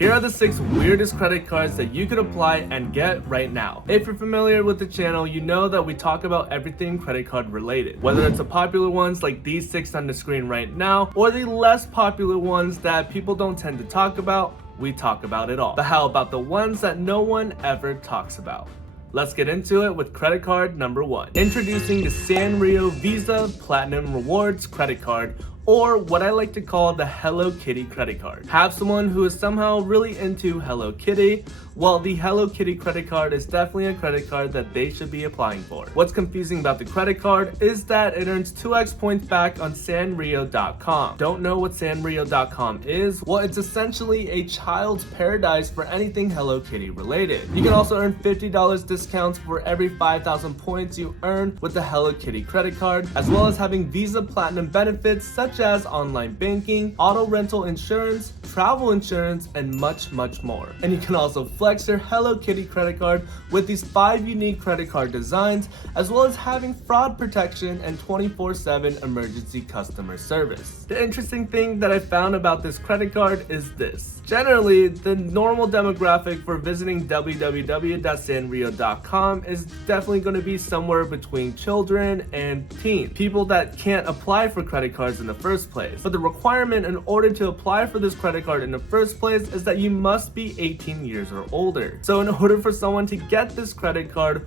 Here are the 6 weirdest credit cards that you could apply and get right now. If you're familiar with the channel, you know that we talk about everything credit card related. Whether it's the popular ones like these 6 on the screen right now, or the less popular ones that people don't tend to talk about, we talk about it all. But how about the ones that no one ever talks about? Let's get into it with credit card number 1. Introducing the Sanrio Visa Platinum Rewards Credit Card, or what I like to call the Hello Kitty credit card. Have someone who is somehow really into Hello Kitty? Well, the Hello Kitty credit card is definitely a credit card that they should be applying for. What's confusing about the credit card is that it earns 2x points back on Sanrio.com. Don't know what Sanrio.com is? Well, it's essentially a child's paradise for anything Hello Kitty related. You can also earn $50 discounts for every 5,000 points you earn with the Hello Kitty credit card, as well as having Visa Platinum benefits such as online banking, auto rental insurance, travel insurance, and much more. And you can also flex your Hello Kitty credit card with these 5 unique credit card designs, as well as having fraud protection and 24/7 emergency customer service. The interesting thing that I found about this credit card is this. Generally, the normal demographic for visiting www.sanrio.com is definitely going to be somewhere between children and teens, people that can't apply for credit cards in the first place. But the requirement in order to apply for this credit card in the first place is that you must be 18 years or older. So in order for someone to get this credit card,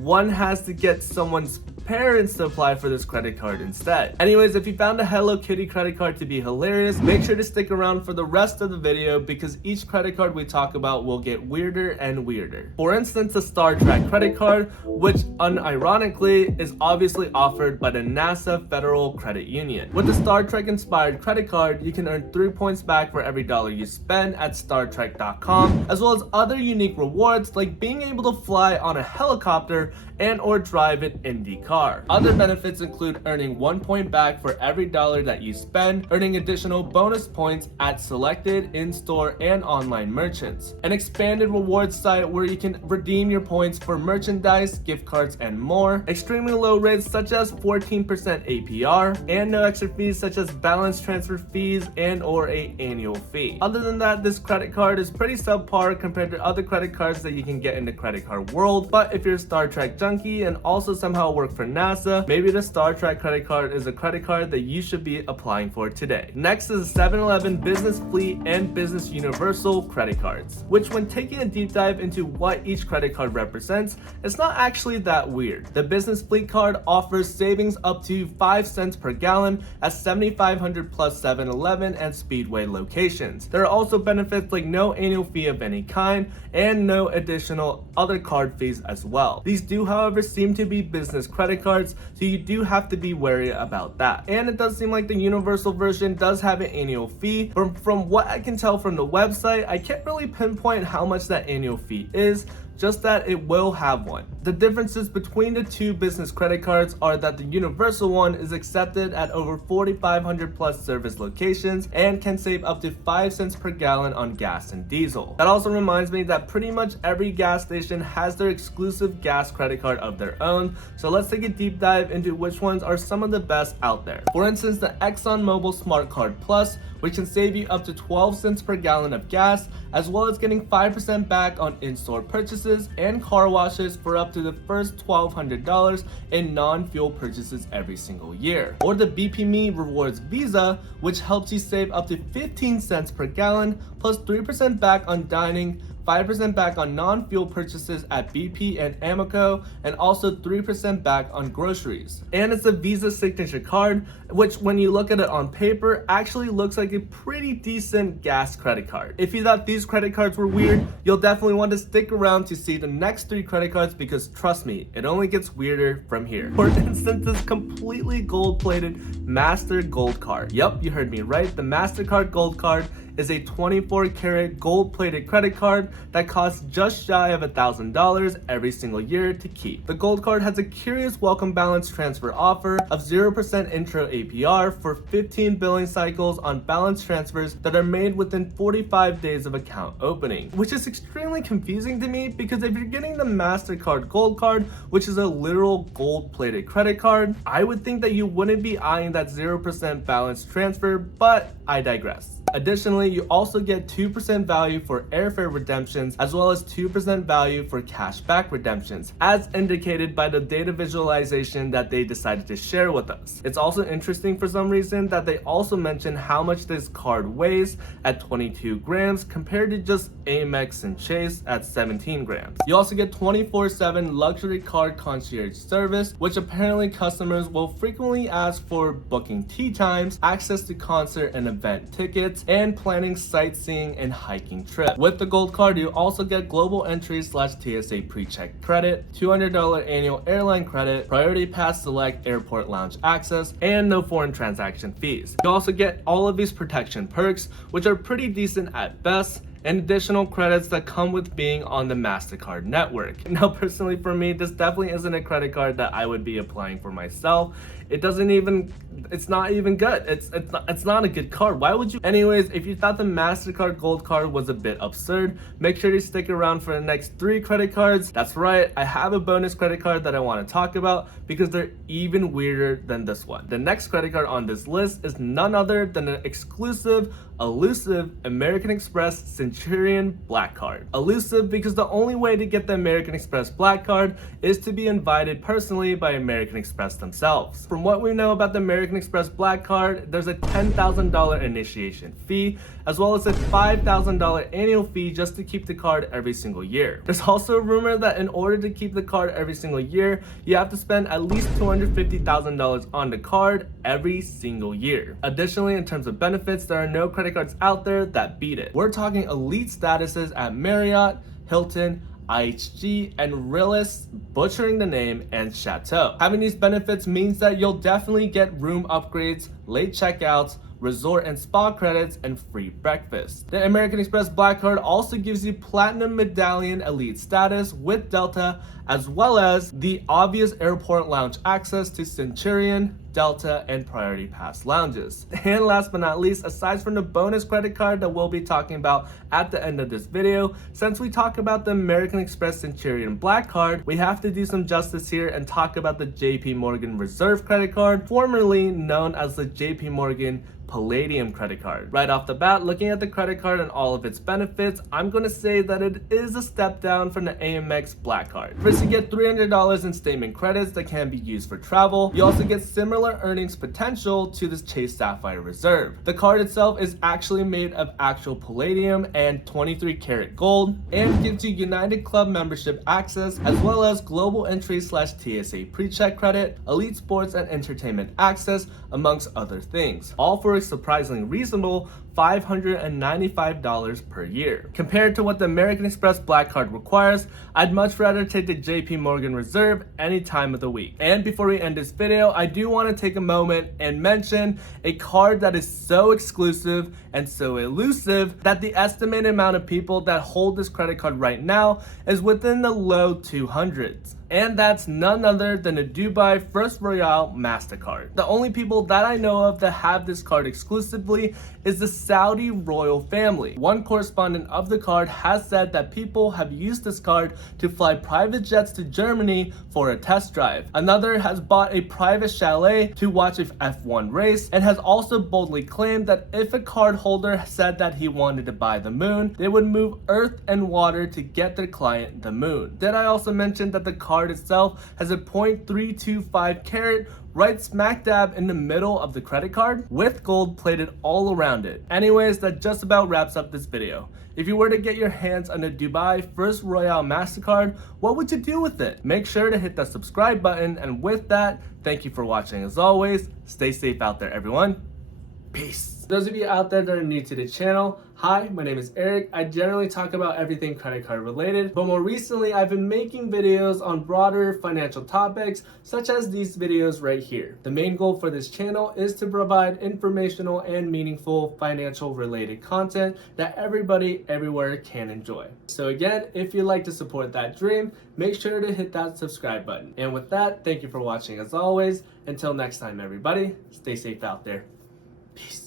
one has to get someone's parents to apply for this credit card instead. Anyways, if you found a Hello Kitty credit card to be hilarious, make sure to stick around for the rest of the video because each credit card we talk about will get weirder and weirder. For instance, the StarTrek credit card, which unironically is obviously offered by the NASA Federal Credit Union. With the StarTrek inspired credit card, you can earn 3 points back for every dollar you spend at StarTrek.com, as well as other unique rewards like being able to fly on a helicopter and or drive an Indy car. Other benefits include earning 1 point back for every dollar that you spend, earning additional bonus points at selected in-store and online merchants, an expanded rewards site where you can redeem your points for merchandise, gift cards, and more, extremely low rates such as 14% APR, and no extra fees such as balance transfer fees and or an annual fee. Other than that, this credit card is pretty subpar compared to other credit cards that you can get in the credit card world, but if you're a Star Trek junkie and also somehow work for NASA, maybe the StarTrek credit card is a credit card that you should be applying for today. Next is the 7-Eleven Business Fleet and Business Universal credit cards, which when taking a deep dive into what each credit card represents, it's not actually that weird. The Business Fleet card offers savings up to 5 cents per gallon at 7,500 plus 7-Eleven and Speedway locations. There are also benefits like no annual fee of any kind and no additional other card fees as well. These do, however, seem to be business credit cards, so you do have to be wary about that. And it does seem like the universal version does have an annual fee. From what I can tell from the website, I can't really pinpoint how much that annual fee is, just that it will have one. The differences between the 2 business credit cards are that the universal one is accepted at over 4,500 plus service locations and can save up to 5 cents per gallon on gas and diesel. That also reminds me that pretty much every gas station has their exclusive gas credit card of their own, so let's take a deep dive into which ones are some of the best out there. For instance, the ExxonMobil Smart Card Plus, which can save you up to 12 cents per gallon of gas, as well as getting 5% back on in-store purchases and car washes for up to the first $1,200 in non-fuel purchases every single year. Or the BP Rewards Visa, which helps you save up to 15 cents per gallon, plus 3% back on dining, 5% back on non-fuel purchases at BP and Amoco, and also 3% back on groceries. And it's a Visa signature card, which when you look at it on paper, actually looks like a pretty decent gas credit card. If you thought these credit cards were weird, you'll definitely want to stick around to see the next 3 credit cards because trust me, it only gets weirder from here. For instance, this completely gold-plated Master Gold card. Yup, you heard me right. The MasterCard Gold card is a 24-karat gold-plated credit card that costs just shy of $1,000 every single year to keep. The gold card has a curious welcome balance transfer offer of 0% intro APR for 15 billing cycles on balance transfers that are made within 45 days of account opening, which is extremely confusing to me because if you're getting the MasterCard Gold card, which is a literal gold-plated credit card, I would think that you wouldn't be eyeing that 0% balance transfer, but I digress. Additionally, you also get 2% value for airfare redemptions as well as 2% value for cashback redemptions, as indicated by the data visualization that they decided to share with us. It's also interesting for some reason that they also mention how much this card weighs at 22 grams compared to just Amex and Chase at 17 grams. You also get 24/7 luxury card concierge service, which apparently customers will frequently ask for booking tea times, access to concert and event tickets, and planning sightseeing and hiking trips. With the gold card, you also get global entry/TSA pre-check credit, $200 annual airline credit, priority pass select airport lounge access, and no foreign transaction fees. You also get all of these protection perks, which are pretty decent at best, and additional credits that come with being on the MasterCard network. Now, personally for me, this definitely isn't a credit card that I would be applying for myself. It's not even good. It's not a good card. Why would you? Anyways, if you thought the MasterCard Gold card was a bit absurd, make sure to stick around for the next 3 credit cards. That's right, I have a bonus credit card that I want to talk about because they're even weirder than this one. The next credit card on this list is none other than an exclusive, elusive American Express Centurion Black Card. Elusive because the only way to get the American Express Black Card is to be invited personally by American Express themselves. From what we know about the American Express Black Card, there's a $10,000 initiation fee, as well as a $5,000 annual fee just to keep the card every single year. There's also a rumor that in order to keep the card every single year, you have to spend at least $250,000 on the card every single year. Additionally, in terms of benefits, there are no credit cards out there that beat it. We're talking elite statuses at Marriott, Hilton, IHG, and Rillis, butchering the name, and Chateau. Having these benefits means that you'll definitely get room upgrades, late checkouts, resort and spa credits, and free breakfast. The American Express Black Card also gives you Platinum Medallion Elite status with Delta, as well as the obvious airport lounge access to Centurion, Delta, and Priority Pass lounges. And last but not least, aside from the bonus credit card that we'll be talking about at the end of this video, since we talk about the American Express Centurion Black Card, we have to do some justice here and talk about the JP Morgan Reserve credit card, formerly known as the JP Morgan Palladium credit card. Right off the bat, looking at the credit card and all of its benefits, I'm going to say that it is a step down from the Amex Black Card. First, you get $300 in statement credits that can be used for travel. You also get similar earnings potential to this Chase Sapphire Reserve. The card itself is actually made of actual palladium and 23 karat gold, and gives you United Club membership access, as well as global entry/TSA pre-check credit, elite sports and entertainment access, amongst other things, all for a surprisingly reasonable $595 per year. Compared to what the American Express Black Card requires, I'd much rather take the JP Morgan Reserve any time of the week. And before we end this video, I do want to take a moment and mention a card that is so exclusive and so elusive that the estimated amount of people that hold this credit card right now is within the low 200s. And that's none other than a Dubai First Royale MasterCard. The only people that I know of that have this card exclusively is the Saudi royal family. One correspondent of the card has said that people have used this card to fly private jets to Germany for a test drive. Another has bought a private chalet to watch an F1 race, and has also boldly claimed that if a card holder said that he wanted to buy the moon, they would move earth and water to get their client the moon. Did I also mention that the card itself has a 0.325 carat right smack dab in the middle of the credit card with gold plated all around it. Anyways, that just about wraps up this video. If you were to get your hands on a Dubai First Royale MasterCard, what would you do with it? Make sure to hit that subscribe button, and with that, thank you for watching. As always, stay safe out there, everyone. Peace. Those of you out there that are new to the channel, hi, my name is Eric. I generally talk about everything credit card related, but more recently I've been making videos on broader financial topics, such as these videos right here. The main goal for this channel is to provide informational and meaningful financial related content that everybody everywhere can enjoy. So again, if you'd like to support that dream, make sure to hit that subscribe button. And with that, thank you for watching as always. Until next time, everybody, stay safe out there. Peace.